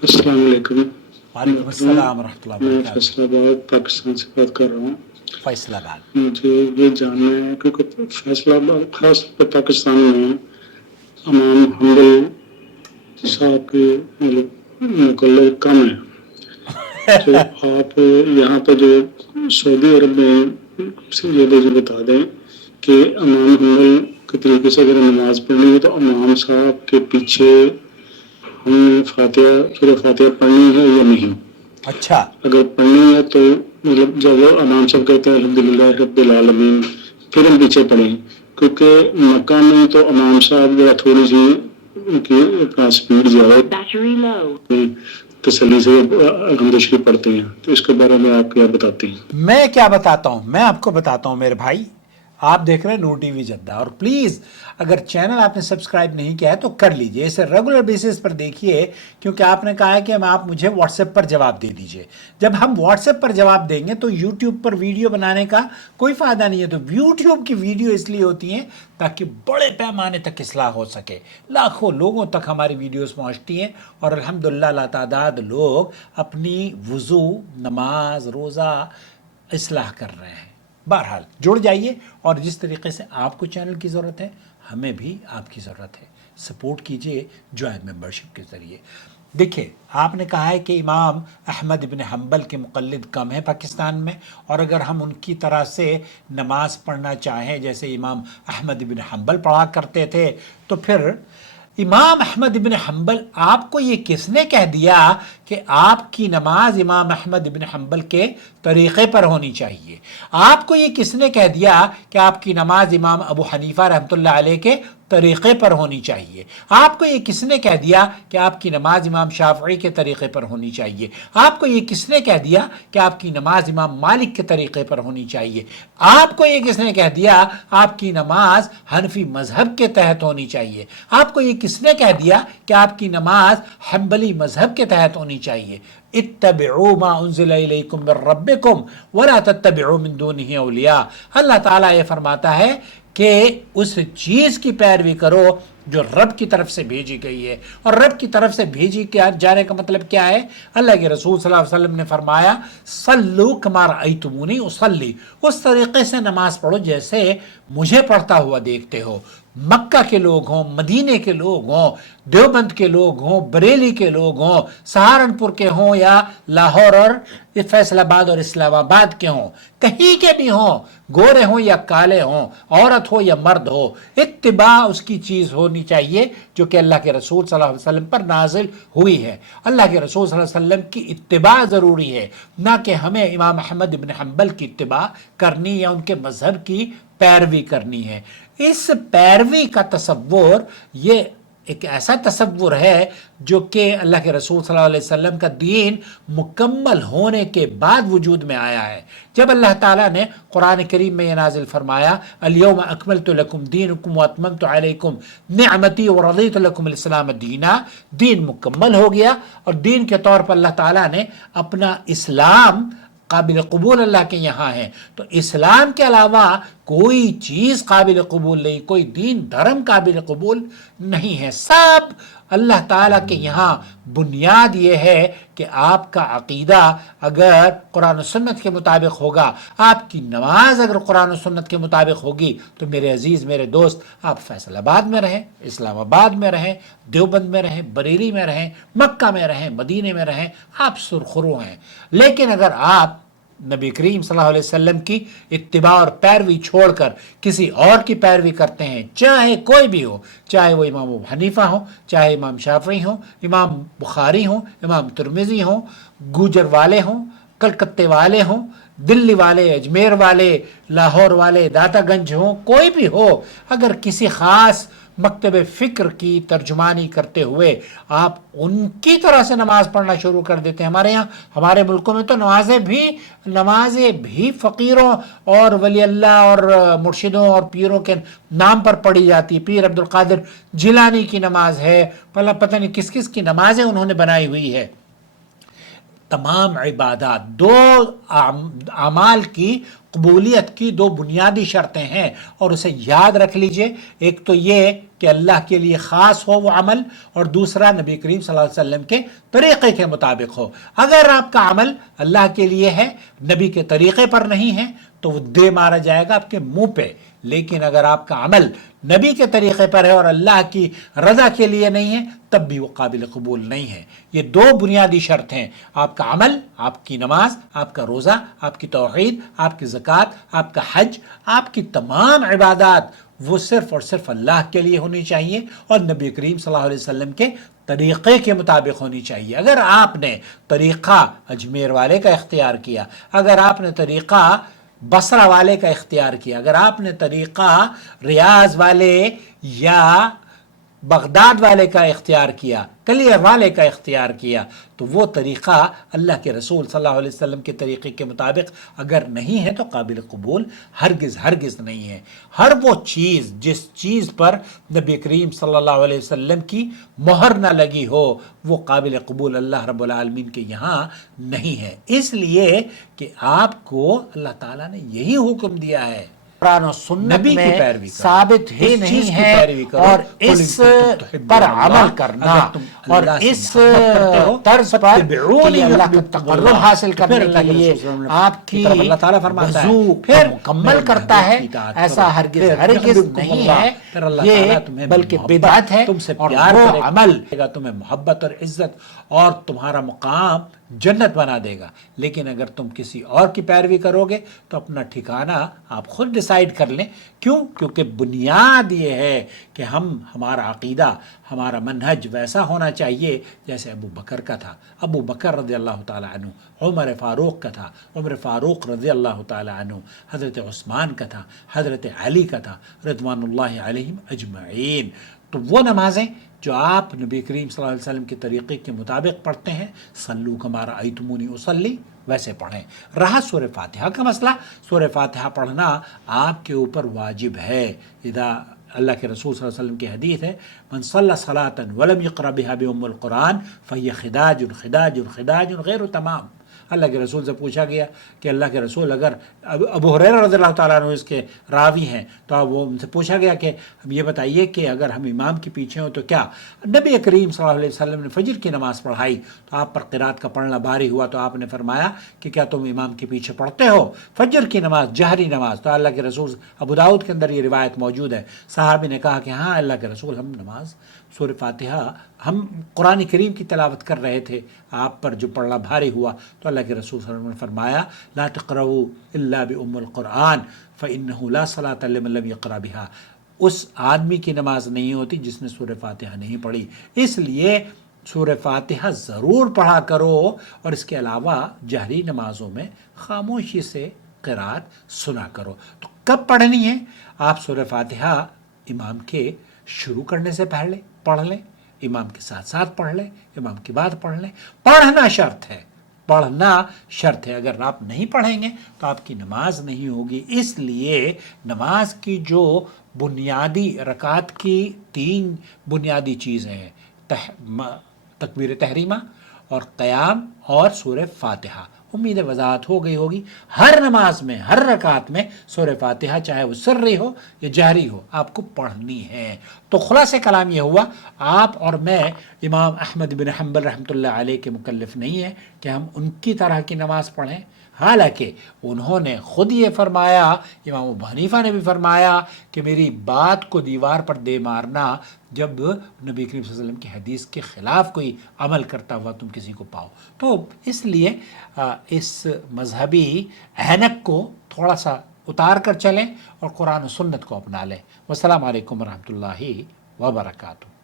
अस्सलाम वालेकुम। वालेकुम अस्सलाम वरहमतुल्लाहि मैं वबरकातुहू। फैसलाबाद पाकिस्तान से बात कर रहा हूँ। फैसलाबाद। मुझे ये जानना है क्योंकि फैसलाबाद खास तौर पर पाकिस्तान में इमाम हम्बल साहब के मतलब मुक़ल्लिद कम है। तो आप यहाँ पर जो सऊदी अरब में से ये मुझे बता दें कि इमाम हम्बल के तरीके से अगर नमाज पढ़नी है तो इमाम साहब के पीछे हमने सूरह फातिहा पढ़नी है या नहीं? अच्छा, अगर पढ़नी है तो मतलब जब इमाम साहब कहते हैं अल्हम्दुलिल्लाह रब्बिल आलमीन फिर हम पीछे पढ़ें, क्योंकि मक्का में तो इमाम साहब जरा थोड़ी सी उनकी अपना स्पीड ज़्यादा तसल्ली से अल्हम्दुलिल्लाह शरीफ पढ़ते हैं, तो इसके बारे में आप क्या बताते हैं? मैं क्या बताता हूँ, मैं आपको बताता हूँ मेरे भाई। आप देख रहे हैं नूर टीवी जद्दा, और प्लीज़ अगर चैनल आपने सब्सक्राइब नहीं किया है तो कर लीजिए, इसे रेगुलर बेसिस पर देखिए, क्योंकि आपने कहा है कि आप मुझे व्हाट्सएप पर जवाब दे दीजिए। जब हम व्हाट्सएप पर जवाब देंगे तो यूट्यूब पर वीडियो बनाने का कोई फ़ायदा नहीं है। तो यूट्यूब की वीडियो इसलिए होती हैं ताकि बड़े पैमाने तक इस्लाह हो सके, लाखों लोगों तक हमारी वीडियोस पहुंचती हैं, और अल्हम्दुलिल्लाह लातादाद लोग अपनी वज़ू, नमाज, रोज़ा इस्लाह कर रहे हैं। बहरहाल जुड़ जाइए, और जिस तरीके से आपको चैनल की ज़रूरत है हमें भी आपकी ज़रूरत है। सपोर्ट कीजिए जॉइन मेंबरशिप के ज़रिए। देखिए, आपने कहा है कि इमाम अहमद इब्न हम्बल के मुक़ल्लिद कम है पाकिस्तान में, और अगर हम उनकी तरह से नमाज पढ़ना चाहें जैसे इमाम अहमद इब्न हम्बल पढ़ा करते थे, तो फिर इमाम अहमद इब्न हम्बल, आपको ये किसने कह दिया कि आपकी नमाज इमाम अहमद इब्न हम्बल के तरीक़े पर होनी चाहिए? आपको ये किसने कह दिया कि आपकी नमाज इमाम अबू हनीफा रहमतुल्लाह अलैह के तरीक़े पर होनी चाहिए? आपको ये किसने कह दिया कि आपकी नमाज इमाम शाफ़ई के तरीक़े पर होनी चाहिए? आपको ये किसने कह दिया कि आपकी नमाज इमाम मालिक के तरीक़े पर होनी चाहिए? आपको ये किसने कह दिया आपकी नमाज हनफी मज़हब के तहत होनी चाहिए? आपको ये किसने कह दिया कि आपकी नमाज हम्बली मज़हब के तहत होनी चाहिए? इत्तबिउ मा उन्ज़िला इलैकुम मिर रब्बिकुम वला तत्तबिउ मिन दूनिही औलिया। अल्लाह ताला ये फरमाता है कि उस चीज़ की पैरवी करो जो रब की तरफ से भेजी गई है। और रब की तरफ से भेजी क्या जाने का मतलब क्या है? अल्लाह के रसूल सल्लल्लाहु अलैहि वसल्लम ने फरमाया, सल्लू कमा रअयतुमूनी उसल्ली, उस तरीके से नमाज पढ़ो जैसे मुझे पढ़ता हुआ देखते हो। मक्का के लोग हों, मदीने के लोग हों, देवबंद के लोग हों, बरेली के लोग हों, सहारनपुर के हों, या लाहौर और फैसलाबाद और इस्लामाबाद के हों, कहीं के भी हों, गोरे हों या काले हों, औरत हो या मर्द हो, इत्तिबा उसकी चीज़ होनी चाहिए जो कि अल्लाह के रसूल सल्लल्लाहु अलैहि वसल्लम पर नाजिल हुई है। अल्लाह के रसूल सल्लल्लाहु अलैहि वसल्लम की इत्तिबा ज़रूरी है, ना कि हमें इमाम अहमद इब्न हम्बल की इत्तिबा करनी या उनके मज़हब की पैरवी करनी है। इस पैरवी का तसव्वुर ये एक ऐसा तसव्वुर है जो कि अल्लाह के रसूल सल्लल्लाहु अलैहि वसल्लम का दीन मुकम्मल होने के बाद वजूद में आया है। जब अल्लाह ताला ने कुरान करीम में ये नाजिल फरमाया, अल-यौमा अकमलतु लकुम दीनकुम व अतममतु अलैकुम निअमती व रज़ीतु लकुमुल इस्लाम दीना, दीन मुकम्मल हो गया, और दीन के तौर पर अल्लाह ताला ने अपना इस्लाम काबिल कबूल अल्लाह के यहाँ है। तो इस्लाम के अलावा कोई चीज़ काबिल कबूल नहीं, कोई दीन धर्म काबिल कबूल नहीं है। सब अल्लाह ताला के यहाँ बुनियाद ये है कि आपका अक़ीदा अगर कुरान और सुन्नत के मुताबिक होगा, आपकी नमाज अगर कुरान और सुन्नत के मुताबिक होगी, तो मेरे अजीज़, मेरे दोस्त, आप फैसलाबाद में रहें, इस्लामाबाद में रहें, देवबंद में रहें, बरेली में रहें, मक्का में रहें, मदीने में रहें, आप सुरखरू हैं। लेकिन अगर आप नबी करीम सल्लल्लाहु अलैहि वसल्लम की इत्तिबा और पैरवी छोड़कर किसी और की पैरवी करते हैं, चाहे कोई भी हो, चाहे वो इमाम अबू हनीफा हो, चाहे इमाम शाफी हो, इमाम बुखारी हो, इमाम तिरमिज़ी हो, गुजर वाले हों, कलकत्ते वाले हों, दिल्ली वाले, अजमेर वाले, लाहौर वाले, दातागंज हों, कोई भी हो, अगर किसी ख़ास मकतब फ़िक्र की तर्जुमानी करते हुए आप उनकी तरह से नमाज पढ़ना शुरू कर देते हैं। हमारे यहाँ, हमारे मुल्कों में तो नमाजें भी फ़कीरों और वली अल्लाह और मुर्शिदों और पीरों के नाम पर पढ़ी जाती है। पीर अब्दुल कादिर जिलानी की नमाज है, पता नहीं किस किस की नमाजें उन्होंने बनाई हुई है। تمام عبادات، دو اعمال کی قبولیت کی دو بنیادی شرطیں ہیں، اور اسے یاد رکھ لیجئے. ایک تو یہ کہ اللہ کے لیے خاص ہو وہ عمل، اور دوسرا نبی کریم صلی اللہ علیہ وسلم کے طریقے کے مطابق ہو. اگر آپ کا عمل اللہ کے لیے ہے، نبی کے طریقے پر نہیں ہے، تو وہ دے مارا جائے گا آپ کے منہ پہ. لیکن اگر آپ کا عمل نبی کے طریقے پر ہے اور اللہ کی رضا کے لیے نہیں ہے، تب بھی وہ قابل قبول نہیں ہے. یہ دو بنیادی شرط ہیں: آپ کا عمل، آپ کی نماز، آپ کا روزہ، آپ کی توحید، آپ کی زکوٰۃ، آپ کا حج، آپ کی تمام عبادات وہ صرف اور صرف اللہ کے لیے ہونی چاہیے اور نبی کریم صلی اللہ علیہ وسلم کے طریقے کے مطابق ہونی چاہیے. اگر آپ نے طریقہ اجمیر والے کا اختیار کیا، اگر آپ نے طریقہ بصرہ والے کا اختیار کیا، اگر آپ نے طریقہ ریاض والے یا بغداد والے کا اختیار کیا، کلیر والے کا اختیار کیا، تو وہ طریقہ اللہ کے رسول صلی اللہ علیہ وسلم کے طریقے کے مطابق اگر نہیں ہے تو قابل قبول ہرگز ہرگز نہیں ہے. ہر وہ چیز جس چیز پر نبی کریم صلی اللہ علیہ وسلم کی مہر نہ لگی ہو، وہ قابل قبول اللہ رب العالمین کے یہاں نہیں ہے. اس لیے کہ آپ کو اللہ تعالیٰ نے یہی حکم دیا ہے، قرآن و سنت نبی کی میں پیروی کرو، ثابت ہی اس چیز نہیں کی ہے، پیروی کرو. اور قل اس ان کنتم تحبون پر اللہ، عمل کرنا اگر تم اور اللہ سے اس محبت کرتے ہو طرز پر فاتبعونی کہ اللہ کا یحببکم تقرب اللہ، حاصل پھر کرنے اللہ کے کے لیے رسول صلی اللہ علیہ وسلم آپ کی طرف اللہ تعالیٰ فرماتا ہے وضو پھر مکمل کرتا ہے. کی اطاعت ایسا کرو، ہرگز پھر ہرگز یحببکم نہیں اللہ، ہے، پھر اللہ یہ تعالیٰ تمہیں بلکہ محبت، بدعت ہے. تم سے اور پیار وہ کرے گا، عمل دے گا تمہیں محبت اور عزت اور تمہارا مقام جنت بنا دے گا. لیکن اگر تم کسی اور کی پیروی کرو گے تو اپنا ٹھکانہ آپ خود ڈیسائیڈ کر لیں. کیوں؟ کیونکہ بنیاد یہ ہے کہ ہمارا عقیدہ، ہمارا منہج ویسا ہونا چاہیے جیسے ابو بکر کا تھا. ابو بکر رضی اللہ تعالیٰ عنہ، عمر فاروق کا تھا، عمر فاروق رضی اللہ تعالیٰ عنہ، حضرت عثمان کا تھا، حضرت علی کا تھا، رضوان اللہ علیہم اجمعین. تو وہ نمازیں جو آپ نبی کریم صلی اللہ علیہ وسلم کے طریقے کے مطابق پڑھتے ہیں، صلو کما رأیتمونی اصلی، ویسے پڑھیں. رہا سورہ فاتحہ کا مسئلہ، سورہ فاتحہ پڑھنا آپ کے اوپر واجب ہے. اذا اللہ کے رسول صلی اللہ علیہ وسلم کی حدیث ہے، من صلی صلاۃ ولم یقرأ بها بأم القرآن فہی خداج خداج خداج غیر تمام. اللہ کے رسول سے پوچھا گیا کہ اللہ کے رسول، اگر ابو ہریرہ رضی اللہ تعالیٰ عنہ اس کے راوی ہیں، تو وہ ان سے پوچھا گیا کہ یہ بتائیے کہ اگر ہم امام کے پیچھے ہوں تو کیا؟ نبی کریم صلی اللہ علیہ وسلم نے فجر کی نماز پڑھائی تو آپ پر قرات کا پڑھنا بھاری ہوا، تو آپ نے فرمایا کہ کیا تم امام کے پیچھے پڑھتے ہو فجر کی نماز، جہری نماز؟ تو اللہ کے رسول، ابو داؤد کے اندر یہ روایت موجود ہے، صحابی نے کہا کہ ہاں اللہ کے رسول، ہم نماز سورہ فاتحہ، ہم قرآن کریم کی تلاوت کر رہے تھے، آپ پر جو پڑھنا بھاری ہوا. تو اللہ کے رسول صلی اللہ علیہ وسلم نے فرمایا لا تقرؤوا الا بأم القرآن فإنه لا صلاة لمن لم يقرأ بها. اس آدمی کی نماز نہیں ہوتی جس نے سورہ فاتحہ نہیں پڑھی. اس لیے سورہ فاتحہ ضرور پڑھا کرو، اور اس کے علاوہ جہری نمازوں میں خاموشی سے قرات سنا کرو. تو کب پڑھنی ہے؟ آپ سورہ فاتحہ امام کے شروع کرنے سے پہلے پڑھ لیں، امام کے ساتھ ساتھ پڑھ لیں، امام کے بعد پڑھ لیں. پڑھنا شرط ہے، پڑھنا شرط ہے. اگر آپ نہیں پڑھیں گے تو آپ کی نماز نہیں ہوگی. اس لیے نماز کی جو بنیادی رکعت کی 3 بنیادی چیزیں ہیں، تکبیر تحریمہ اور قیام اور سورہ فاتحہ. امید وضاحت ہو گئی ہوگی. ہر نماز میں، ہر رکعت میں سورہ فاتحہ چاہے وہ سری ہو یا جہری ہو، آپ کو پڑھنی ہے. تو خلاصہ کلام یہ ہوا، آپ اور میں امام احمد بن حنبل رحمۃ اللہ علیہ کے مکلف نہیں ہیں کہ ہم ان کی طرح کی نماز پڑھیں. حالانکہ انہوں نے خود یہ فرمایا، امام ابو حنیفہ نے بھی فرمایا کہ میری بات کو دیوار پر دے مارنا جب نبی کریم صلی اللہ علیہ وسلم کی حدیث کے خلاف کوئی عمل کرتا ہوا تم کسی کو پاؤ. تو اس لیے اس مذہبی اینک کو تھوڑا سا اتار کر چلیں اور قرآن و سنت کو اپنا لیں. والسلام علیکم ورحمۃ اللہ وبرکاتہ.